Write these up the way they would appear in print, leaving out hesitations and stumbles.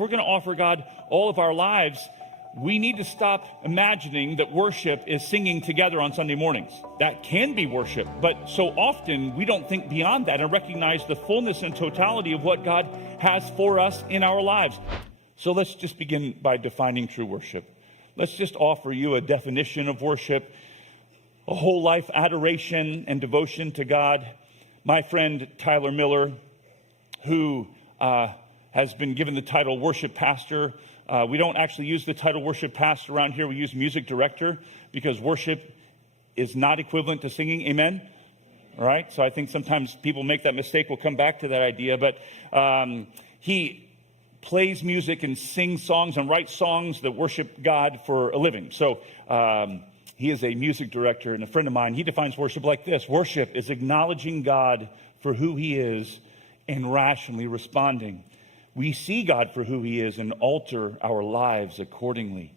we're going to offer God all of our lives, we need to stop imagining that worship is singing together on Sunday mornings. That can be worship, but so often we don't think beyond that and recognize the fullness and totality of what God has for us in our lives. So let's just begin by defining true worship. Let's just offer you a definition of worship, a whole life adoration and devotion to God. My friend Tyler Miller, who has been given the title worship pastor. We don't actually use the title worship pastor around here. We use music director because worship is not equivalent to singing. Amen? All right. So I think sometimes people make that mistake. We'll come back to that idea. But he plays music and sings songs and writes songs that worship God for a living. So he is a music director and a friend of mine. He defines worship like this. Worship is acknowledging God for who he is and rationally responding. We see God for who he is and alter our lives accordingly.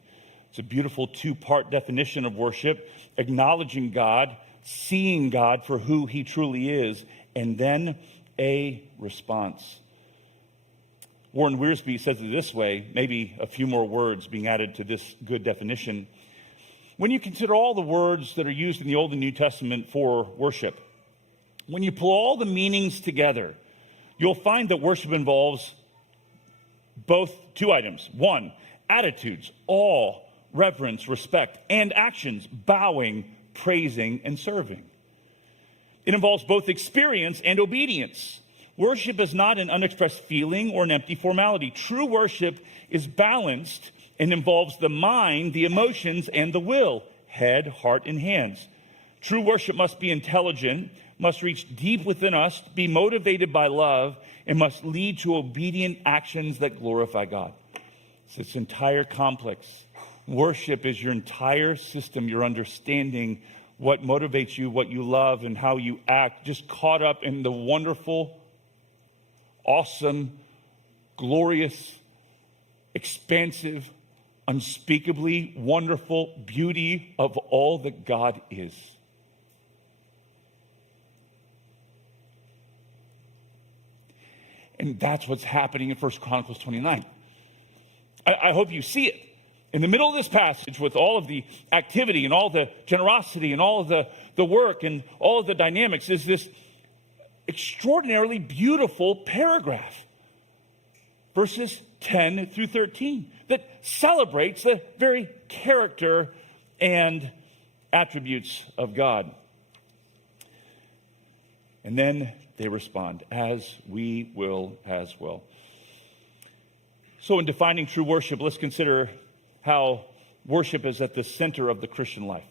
It's a beautiful two-part definition of worship: acknowledging God, seeing God for who he truly is, and then a response. Warren Wiersbe says it this way, maybe a few more words being added to this good definition. When you consider all the words that are used in the Old and New Testament for worship, when you pull all the meanings together, you'll find that worship involves both two items. One, attitudes, awe, reverence, respect, and actions, bowing, praising, and serving. It involves both experience and obedience. Worship is not an unexpressed feeling or an empty formality. True worship is balanced and involves the mind, the emotions, and the will, head, heart, and hands. True worship must be intelligent, must reach deep within us, be motivated by love, and must lead to obedient actions that glorify God. It's this entire complex. Worship is your entire system, your understanding, what motivates you, what you love, and how you act, just caught up in the wonderful, awesome, glorious, expansive, unspeakably wonderful beauty of all that God is. And that's what's happening in 1 Chronicles 29. I hope you see it. In the middle of this passage, with all of the activity and all the generosity and all of the work and all of the dynamics, is this extraordinarily beautiful paragraph. Verses 10 through 13 that celebrates the very character and attributes of God. And then they respond, as we will as well. So in defining true worship, let's consider how worship is at the center of the Christian life.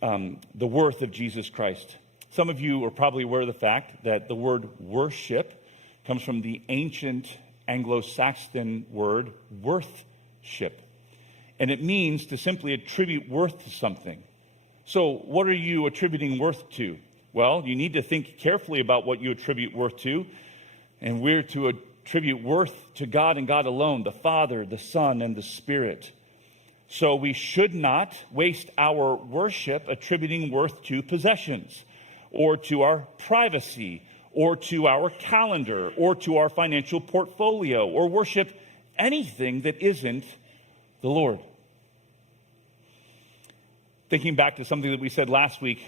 The worth of Jesus Christ. Some of you are probably aware of the fact that the word worship comes from the ancient Anglo-Saxon word worthship. And it means to simply attribute worth to something. So what are you attributing worth to? Well, you need to think carefully about what you attribute worth to. And we're to attribute worth to God and God alone, the Father, the Son, and the Spirit. So we should not waste our worship attributing worth to possessions, or to our privacy, or to our calendar, or to our financial portfolio, or worship anything that isn't the Lord. Thinking back to something that we said last week,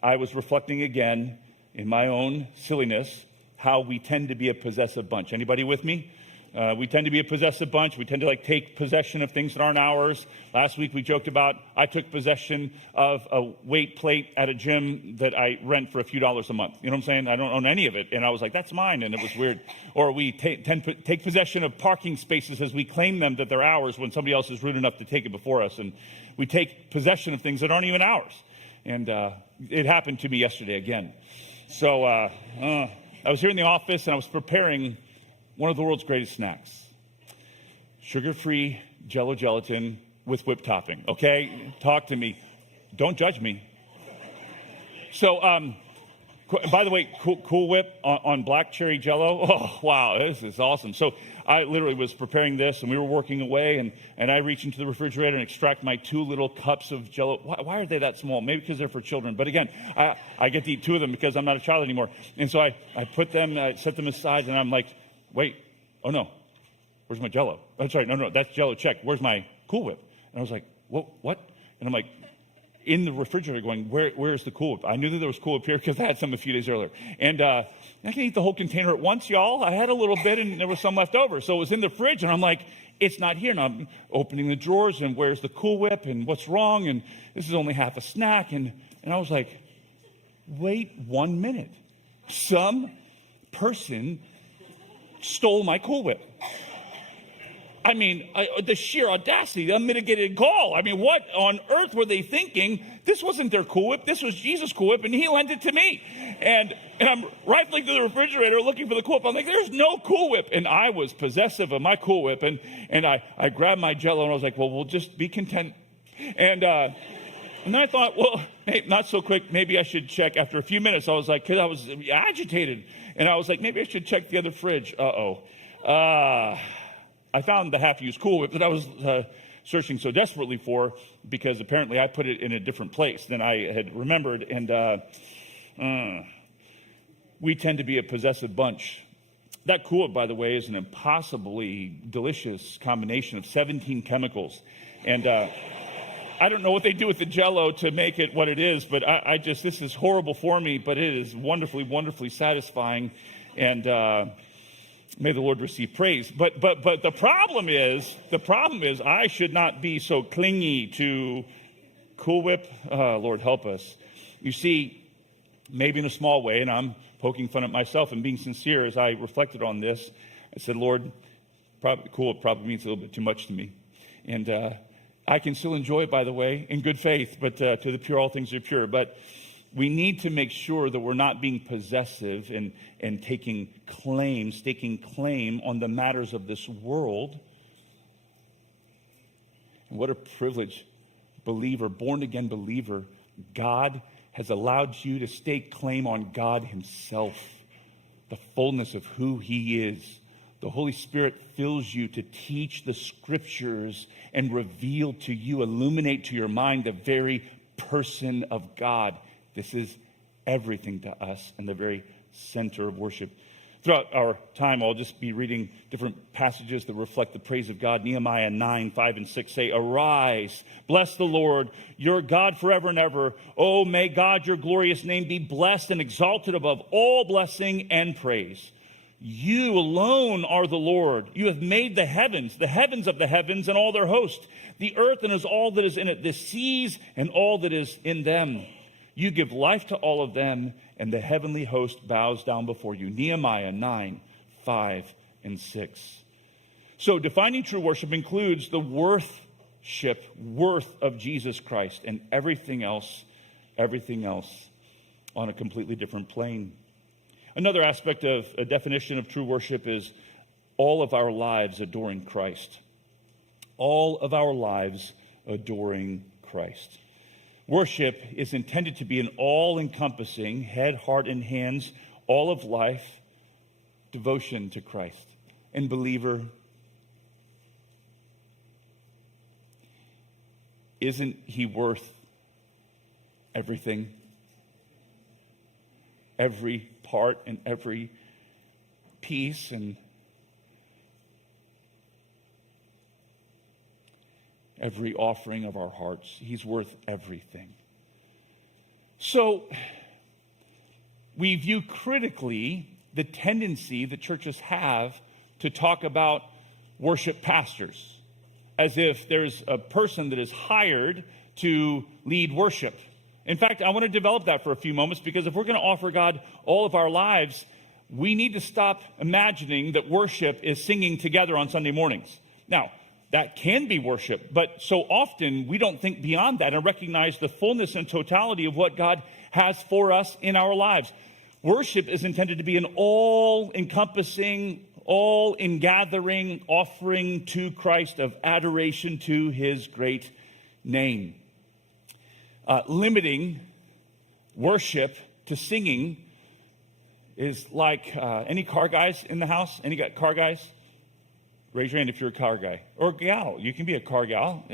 I was reflecting again in my own silliness how we tend to be a possessive bunch. Anybody with me? We tend to be a possessive bunch. We tend to take possession of things that aren't ours. Last week we joked about I took possession of a weight plate at a gym that I rent for a few dollars a month. You know what I'm saying? I don't own any of it. And I was like, that's mine. And it was weird. Or we tend to take possession of parking spaces as we claim them that they're ours when somebody else is rude enough to take it before us. And we take possession of things that aren't even ours. And it happened to me yesterday again. So I was here in the office and I was preparing one of the world's greatest snacks. Sugar-free Jell-O gelatin with whipped topping. Okay? Talk to me. Don't judge me. So, by the way, Cool Whip on black cherry Jell-O. Oh, wow, this is awesome. So I literally was preparing this, and we were working away, and I reach into the refrigerator and extract my 2 little cups of Jell-O. Why are they that small? Maybe because they're for children. But again, I get to eat 2 of them because I'm not a child anymore. And so I put them, set them aside, and I'm like, wait, oh no, where's my Jell-O? I'm sorry, no, that's Jell-O, check. Where's my Cool Whip? And I was like, what? And I'm like, in the refrigerator going, where's the Cool Whip? I knew that there was Cool Whip here because I had some a few days earlier. And I can eat the whole container at once, y'all. I had a little bit and there was some left over. So it was in the fridge and I'm like, it's not here. And I'm opening the drawers and where's the Cool Whip and what's wrong? And this is only half a snack. And I was like, wait 1 minute. Some person stole my Cool Whip. I mean, the sheer audacity, the unmitigated gall. I mean, what on earth were they thinking? This wasn't their Cool Whip. This was Jesus' Cool Whip, and he lent it to me. And I'm rifling through the refrigerator looking for the Cool Whip. I'm like, there's no Cool Whip. And I was possessive of my Cool Whip. And I grabbed my Jell-O, and I was like, well, we'll just be content. And then I thought, well, hey, not so quick. Maybe I should check. After a few minutes, I was like, because I was agitated. And I was like, maybe I should check the other fridge. I found the half-used Cool Whip that I was searching so desperately for because apparently I put it in a different place than I had remembered. And we tend to be a possessive bunch. That Cool Whip, by the way, is an impossibly delicious combination of 17 chemicals. And I don't know what they do with the Jell-O to make it what it is, but this is horrible for me, but it is wonderfully, wonderfully satisfying. And may the Lord receive praise. But the problem is I should not be so clingy to Cool Whip. Lord, help us. You see, maybe in a small way, and I'm poking fun at myself and being sincere as I reflected on this, I said, Lord, Cool Whip probably means a little bit too much to me. And I can still enjoy it, by the way, in good faith, but to the pure, all things are pure. But we need to make sure that we're not being possessive and staking claim on the matters of this world. And what a privilege, believer, born-again believer. God has allowed you to stake claim on God himself, the fullness of who he is. The Holy Spirit fills you to teach the scriptures and reveal to you, illuminate to your mind the very person of God. This is everything to us and the very center of worship. Throughout our time, I'll just be reading different passages that reflect the praise of God. Nehemiah 9, 5, and 6 say, Arise, bless the Lord, your God forever and ever. Oh, may God, your glorious name, be blessed and exalted above all blessing and praise. You alone are the Lord. You have made the heavens of the heavens and all their host, the earth and all that is in it, the seas and all that is in them. You give life to all of them, and the heavenly host bows down before you. Nehemiah 9, 5, and 6. So defining true worship includes the worth of Jesus Christ and everything else on a completely different plane. Another aspect of a definition of true worship is all of our lives adoring Christ. All of our lives adoring Christ. Worship is intended to be an all-encompassing, head, heart, and hands, all of life, devotion to Christ. And believer, isn't he worth everything? Every part and every piece and every offering of our hearts. He's worth everything. So we view critically the tendency that churches have to talk about worship pastors as if there's a person that is hired to lead worship. In fact, I want to develop that for a few moments, because if we're going to offer God all of our lives, we need to stop imagining that worship is singing together on Sunday mornings. Now, that can be worship, but so often we don't think beyond that and recognize the fullness and totality of what God has for us in our lives. Worship is intended to be an all-encompassing, all-ingathering offering to Christ of adoration to his great name. Limiting worship to singing is like any car guys in the house? Any car guys? Raise your hand if you're a car guy. Or gal. You can be a car gal.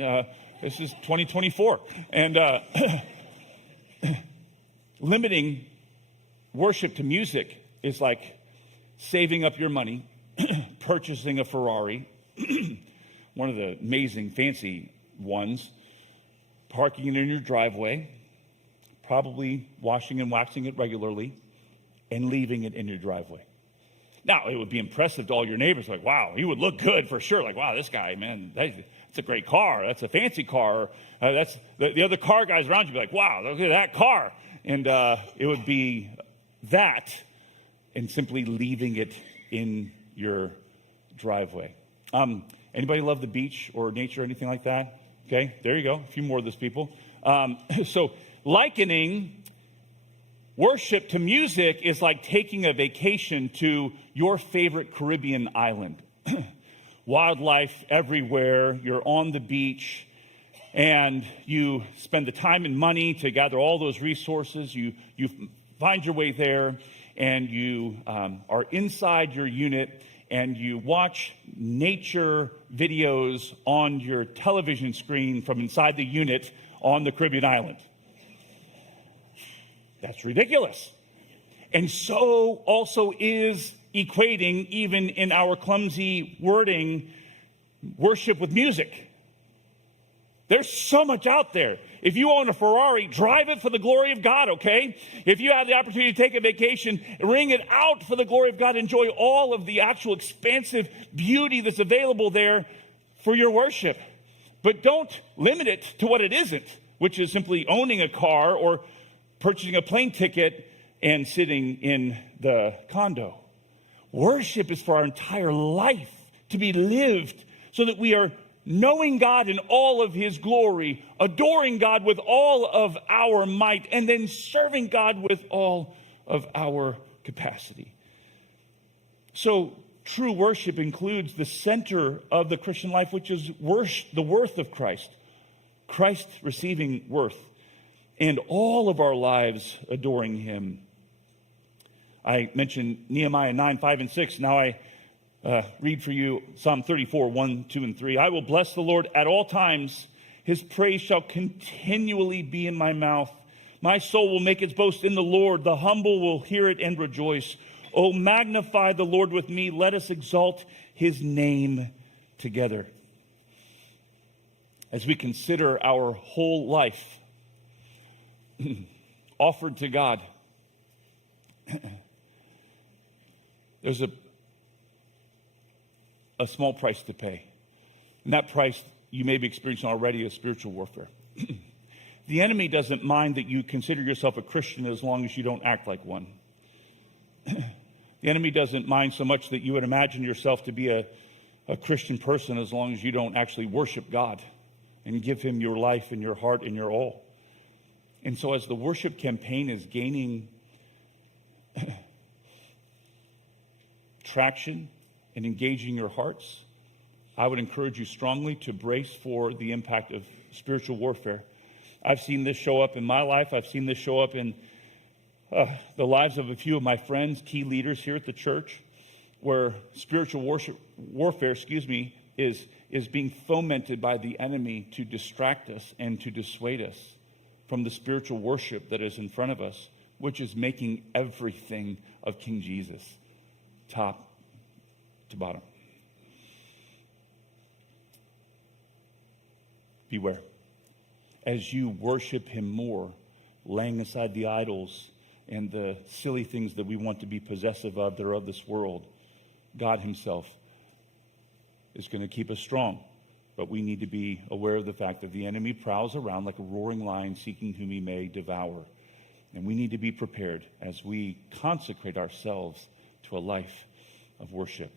This is 2024. And limiting worship to music is like saving up your money, purchasing a Ferrari, one of the amazing fancy ones, parking it in your driveway, probably washing and waxing it regularly, and leaving it in your driveway. Now, it would be impressive to all your neighbors, like, wow, he would look good for sure. Like, wow, this guy, man, that's a great car. That's a fancy car. That's the other car guys around you be like, wow, look at that car. And it would be that and simply leaving it in your driveway. Anybody love the beach or nature or anything like that? Okay, there you go. A few more of those people. So likening worship to music is like taking a vacation to your favorite Caribbean island. Wildlife everywhere. You're on the beach, and you spend the time and money to gather all those resources. You find your way there, and you are inside your unit, and you watch nature videos on your television screen from inside the unit on the Caribbean island. That's ridiculous. And so also is equating, even in our clumsy wording, worship with music. There's so much out there. If you own a Ferrari, drive it for the glory of God, okay? If you have the opportunity to take a vacation, ring it out for the glory of God. Enjoy all of the actual expansive beauty that's available there for your worship. But don't limit it to what it isn't, which is simply owning a car or purchasing a plane ticket and sitting in the condo. Worship is for our entire life to be lived so that we are knowing God in all of his glory, adoring God with all of our might, and then serving God with all of our capacity. So true worship includes the center of the Christian life, which is the worth of Christ. Christ receiving worth. And all of our lives adoring him. I mentioned Nehemiah 9, 5, and 6. Now I read for you Psalm 34, 1, 2, and 3. I will bless the Lord at all times. His praise shall continually be in my mouth. My soul will make its boast in the Lord. The humble will hear it and rejoice. Oh, magnify the Lord with me. Let us exalt his name together. As we consider our whole life offered to God, there's a small price to pay. And that price you may be experiencing already is spiritual warfare. The enemy doesn't mind that you consider yourself a Christian as long as you don't act like one. The enemy doesn't mind so much that you would imagine yourself to be a Christian person as long as you don't actually worship God and give him your life and your heart and your all. And so as the worship campaign is gaining traction and engaging your hearts, I would encourage you strongly to brace for the impact of spiritual warfare. I've seen this show up in my life. I've seen this show up in the lives of a few of my friends, key leaders here at the church, where spiritual warfare, is being fomented by the enemy to distract us and to dissuade us from the spiritual worship that is in front of us, which is making everything of King Jesus, top to bottom. Beware. As you worship him more, laying aside the idols and the silly things that we want to be possessive of that are of this world, God himself is going to keep us strong. But we need to be aware of the fact that the enemy prowls around like a roaring lion seeking whom he may devour. And we need to be prepared as we consecrate ourselves to a life of worship.